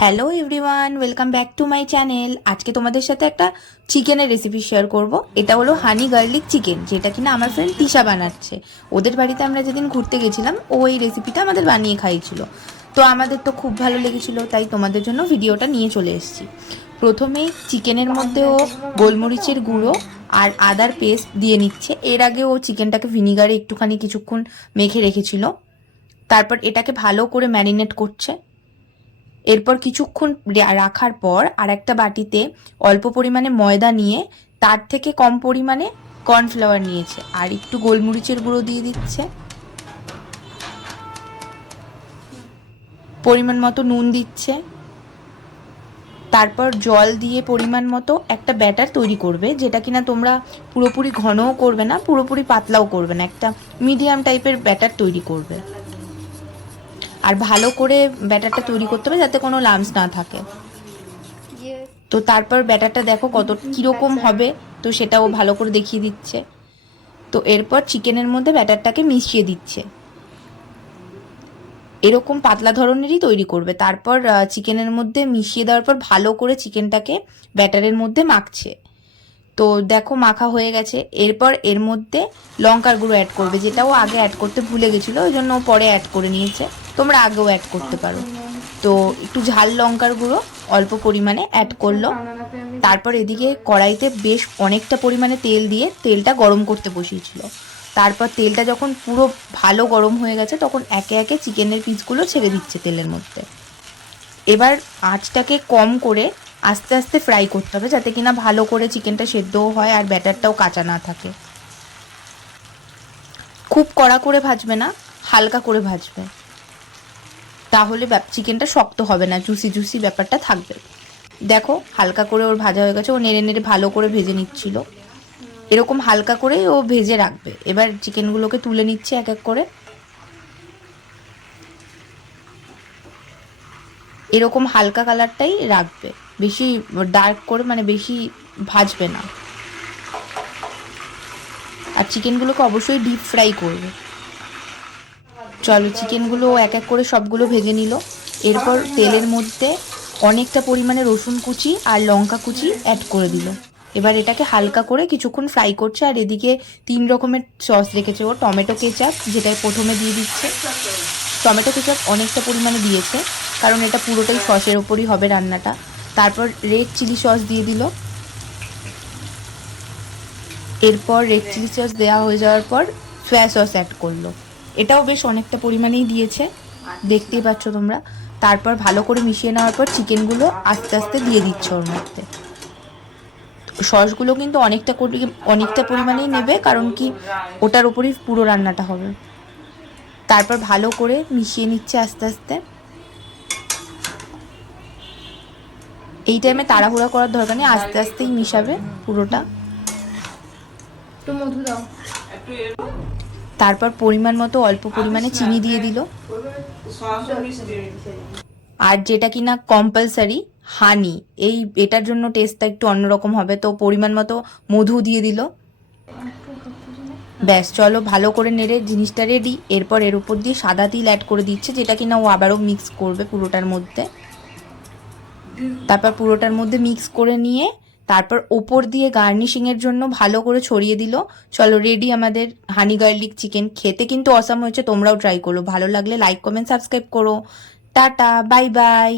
Hello everyone, welcome back to my channel. আজকে তোমাদের সাথে একটা চিকেনের রেসিপি শেয়ার করব। এটা হলো হানি গার্লিক চিকেন, যেটা কিনা আমার ফ্রেন্ড তিশা বানাচ্ছে। ওদের বাড়িতে আমরা যেদিন ঘুরতে গেছিলাম, ও এই রেসিপিটা আমাদের বানিয়ে খাইয়েছিল। তো আমাদের তো খুব ভালো লেগেছিল, তাই তোমাদের জন্য ভিডিওটা নিয়ে চলে এসেছি। প্রথমেই চিকেনের মধ্যে ও গোলমরিচের গুঁড়ো আর আদার পেস্ট দিয়ে নিচ্ছে। এর আগে ও চিকেনটাকে ভিনিগারে একটুখানি কিছুক্ষণ মেখে রেখেছিল। তারপর এটাকে ভালো করে ম্যারিনেট করছে। এরপর কিছুক্ষণ রাখার পর আর একটা বাটিতে অল্প পরিমাণে ময়দা নিয়ে তার থেকে কম পরিমাণে কর্নফ্লাওয়ার নিয়েছে আর একটু গোলমরিচের গুঁড়ো দিয়ে দিচ্ছে, পরিমাণ মতো নুন দিচ্ছে। তারপর জল দিয়ে পরিমাণ মতো একটা ব্যাটার তৈরি করবে, যেটা কিনা তোমরা পুরোপুরি ঘনও করবে না, পুরোপুরি পাতলাও করবে না, একটা মিডিয়াম টাইপের ব্যাটার তৈরি করবে। আর ভালো করে ব্যাটারটা তৈরি করতে হবে যাতে কোনো লাম্পস না থাকে। তো তারপর ব্যাটারটা দেখো কত কীরকম হবে, তো সেটাও ভালো করে দেখিয়ে দিচ্ছে। তো এরপর চিকেনের মধ্যে ব্যাটারটাকে মিশিয়ে দিচ্ছে, এরকম পাতলা ধরনেরই তৈরি করবে। তারপর চিকেনের মধ্যে মিশিয়ে দেওয়ার পর ভালো করে চিকেনটাকে ব্যাটারের মধ্যে মাখছে। তো দেখো মাখা হয়ে গেছে। এরপর এর মধ্যে লঙ্কার গুঁড়ো অ্যাড করবে, যেটাও আগে অ্যাড করতে ভুলে গেছিলো, ওই জন্য পরে অ্যাড করে নিয়েছে। তোমরা আগেও অ্যাড করতে পারো। তো একটু ঝাল লঙ্কার গুঁড়ো অল্প পরিমাণে অ্যাড করলো। তারপর এদিকে কড়াইতে বেশ অনেকটা পরিমাণে তেল দিয়ে তেলটা গরম করতে বসিয়েছিল। তারপর তেলটা যখন পুরো ভালো গরম হয়ে গেছে, তখন একে একে চিকেনের পিসগুলো ছেড়ে দিচ্ছে তেলের মধ্যে। এবার আঁচটাকে কম করে আস্তে আস্তে ফ্রাই করতে হবে, যাতে কিনা ভালো করে চিকেনটা সেদ্ধও হয় আর ব্যাটারটাও কাঁচা না থাকে। খুব কড়া করে ভাজবে না, হালকা করে ভাজবে, তাহলে চিকেনটা শক্ত হবে না, জুসি জুসি ব্যাপারটা থাকবে। দেখো হালকা করে ওর ভাজা হয়ে গেছে, ও নেড়ে নেড়ে ভালো করে ভেজে নিচ্ছিল। এরকম হালকা করেই ও ভেজে রাখবে। এবার চিকেনগুলোকে তুলে নিচ্ছে এক এক করে। এরকম হালকা কালারটাই রাখবে, বেশি ডার্ক করে মানে বেশি ভাজবে না। আর চিকেনগুলোকে অবশ্যই ডিপ ফ্রাই করবে। চলো চিকেনগুলো এক এক করে সবগুলো ভেজে নিল। এরপর তেলের মধ্যে অনেকটা পরিমাণে রসুন কুচি আর লঙ্কা কুচি অ্যাড করে দিল। এবার এটাকে হালকা করে কিছুক্ষণ ফ্রাই করছে। আর এদিকে 3 রকমের সস রেখেছে ও। টমেটো কেচাপ, যেটা প্রথমে দিয়ে দিচ্ছে। টমেটো কেচাপ অনেকটা পরিমাণে দিয়েছে, কারণ এটা পুরোটাই সসের ওপরই হবে রান্নাটা। তারপর রেড চিলি সস দিয়ে দিল। এরপর রেড চিলি সস দেওয়া হয়ে যাওয়ার পর সয়া সস অ্যাড করলো। এটাও বেশ অনেকটা পরিমাণেই দিয়েছে, দেখতেই পাচ্ছ তোমরা। তারপর ভালো করে মিশিয়ে নেওয়ার পর চিকেনগুলো আস্তে আস্তে দিয়ে দিচ্ছে ওর মধ্যে। সসগুলো কিন্তু অনেকটা পরিমাণেই নেবে, কারণ কি ওটার ওপরই পুরো রান্নাটা হবে। তারপর ভালো করে মিশিয়ে নিচ্ছে আস্তে আস্তে। এই টাইমে তাড়াহুড়া করার দরকার নেই, আস্তে আস্তেই মিশাবে পুরোটা। তারপর পরিমাণ মতো অল্প পরিমাণে চিনি দিয়ে দিল। আর যেটা কিনা কম্পালসারি হানি, এটার জন্য টেস্টটা একটু অন্যরকম হবে, তো পরিমাণ মতো মধু দিয়ে দিল। ব্যাস, চলো ভালো করে নেড়ে জিনিসটা রেডি। এরপর এর উপর দিয়ে সাদা তিল অ্যাড করে দিচ্ছে, যেটা কিনা ও আবারও মিক্স করবে পুরোটার মধ্যে। তারপর পুরোটার মধ্যে মিক্স করে নিয়ে তারপর ওপর দিয়ে গার্নিশিংয়ের জন্য ভালো করে ছড়িয়ে দিল। চলো রেডি আমাদের হানি গার্লিক চিকেন। খেতে কিন্তু অসাম হয়েছে, তোমরাও ট্রাই করো। ভালো লাগলে লাইক কমেন্ট সাবস্ক্রাইব করো। Tata, bye bye.